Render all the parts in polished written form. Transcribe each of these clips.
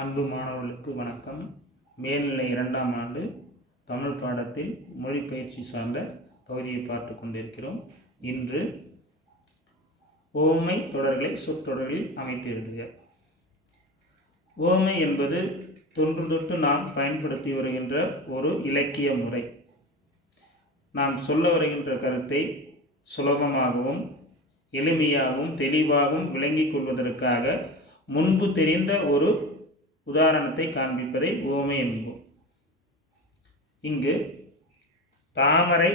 அன்பு மாணவர்களுக்கு வணக்கம். மேல்நிலை 2ஆம் ஆண்டு தமிழ் பாடத்தில் மொழிபெயர்ச்சி சார்ந்த பகுதியை பார்த்து கொண்டிருக்கிறோம். இன்று உவமை தொடர்களை சொற்றொடர்களில் அமைத்து எழுதுக. உவமை என்பது தொன்று தொட்டு நாம் பயன்படுத்தி வருகின்ற ஒரு இலக்கிய முறை. நாம் சொல்ல வருகின்ற கருத்தை சுலபமாகவும் எளிமையாகவும் தெளிவாகவும் விளங்கிக் கொள்வதற்காக முன்பு தெரிந்த ஒரு உதாரணத்தை காண்பிப்பதை உவமை என்போம். இங்கு தாமரை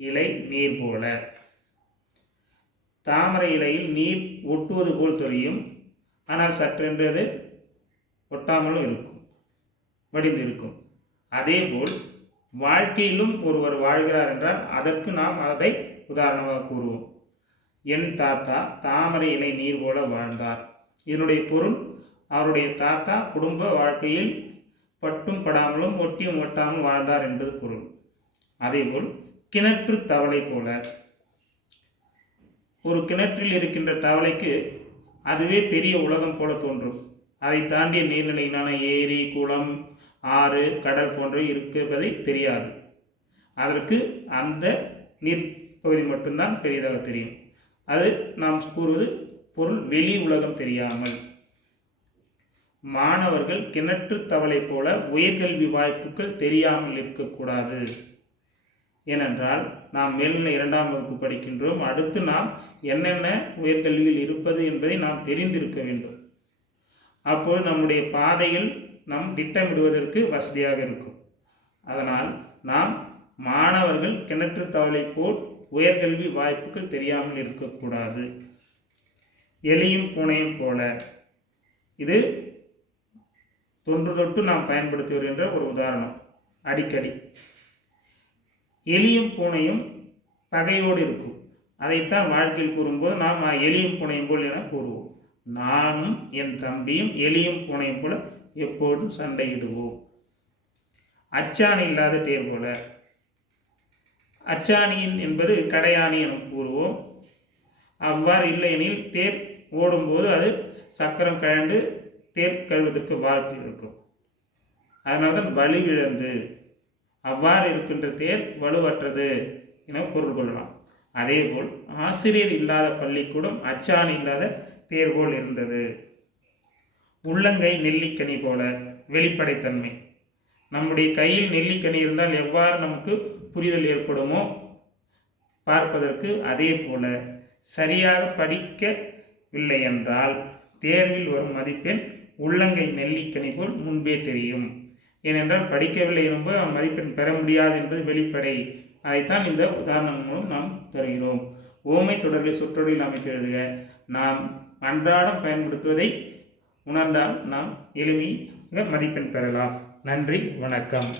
இலை நீர் போல. தாமரை இலையில் நீர் ஒட்டுவது போல் தெரியும், ஆனால் சற்றென்றது ஒட்டாமலும் இருக்கும், வடிந்து இருக்கும். அதேபோல் வாழ்க்கையிலும் ஒருவர் வாழ்கிறார் என்றால் அதற்கு நாம் அதை உதாரணமாக கூறுவோம். என் தாத்தா தாமரை இலை நீர் போல வாழ்ந்தார். இதனுடைய பொருள், அவருடைய தாத்தா குடும்ப வாழ்க்கையில் பட்டும் படாமலும் ஒட்டியும் ஒட்டாமல் வாழ்ந்தார் என்பது பொருள். அதேபோல் கிணற்று தவளை போல. ஒரு கிணற்றில் இருக்கின்ற தவளைக்கு அதுவே பெரிய உலகம் போல தோன்றும். அதை தாண்டிய நீர்நிலையினான ஏரி, குளம், ஆறு, கடல் போன்றவை இருப்பதை தெரியாது. அதற்கு அந்த நீர்ப்பகுதி மட்டும்தான் பெரியதாக தெரியும். அது நாம் கூறுவது பொருள் வெளி உலகம் தெரியாமல். மாணவர்கள் கிணற்று தவளை போல உயர்கல்வி வாய்ப்புகள் தெரியாமல் இருக்கக்கூடாது. ஏனென்றால் நாம் மேல்நிலை 2ஆம் வகுப்பு படிக்கின்றோம். அடுத்து நாம் என்னென்ன உயர்கல்வியில் இருப்பது என்பதை நாம் தெரிந்திருக்க வேண்டும். அப்போது நம்முடைய பாதையில் நாம் திட்டமிடுவதற்கு வசதியாக இருக்கும். அதனால் நாம் மாணவர்கள் கிணற்று தவளை போல் உயர்கல்வி வாய்ப்புகள் தெரியாமல் இருக்கக்கூடாது. எலியும் பூனையும் போல. இது தொன்று தொட்டு நாம் பயன்படுத்தி வருகின்ற ஒரு உதாரணம். அடிக்கடி எலியும் பூனையும் பகையோடு இருக்கும். அதைத்தான் வாழ்க்கையில் கூறும்போது நாம் எலியும் பூனையும் போல் என கூறுவோம். நானும் என் தம்பியும் எலியும் பூனையும் போல எப்போதும் சண்டையிடுவோம். அச்சாணி இல்லாத தேர் போல. அச்சாணியின் என்பது கடையாணி என கூறுவோம். அவ்வாறு இல்லையெனில் தேர் ஓடும்போது அது சக்கரம் கழண்டு தேர் கழுவதற்கு வாய்ப்பு இருக்கும். அதனால்தான் வலுவிழந்து, அவ்வாறு இருக்கின்ற தேர் வலுவற்றது என பொருள் கொள்ளலாம். அதேபோல் ஆசிரியர் இல்லாத பள்ளிக்கூடம் அச்சாணி இல்லாத தேர் போல் இருந்தது. உள்ளங்கை நெல்லிக்கனி போல. வெளிப்படைத்தன்மை. நம்முடைய கையில் நெல்லிக்கனி இருந்தால் எவ்வாறு நமக்கு புரிதல் ஏற்படுமோ பார்ப்பதற்கு, அதே போல சரியாக படிக்கவில்லை என்றால் தேர்வில் வரும் மதிப்பெண் உள்ளங்கை நெல்லிக்கனி போல் முன்பே தெரியும். ஏனென்றால் படிக்கவில்லை என்பது மதிப்பெண் பெற முடியாது என்பது வெளிப்படை. அதைத்தான் இந்த உதாரணம் மூலம் நாம் தருகிறோம். உவமை தொடர்களை சொற்றொடரில் அமைத்து எழுதுக. நாம் அன்றாடம் பயன்படுத்துவதை உணர்ந்தால் நாம் எளிமையாக மதிப்பெண் பெறலாம். நன்றி, வணக்கம்.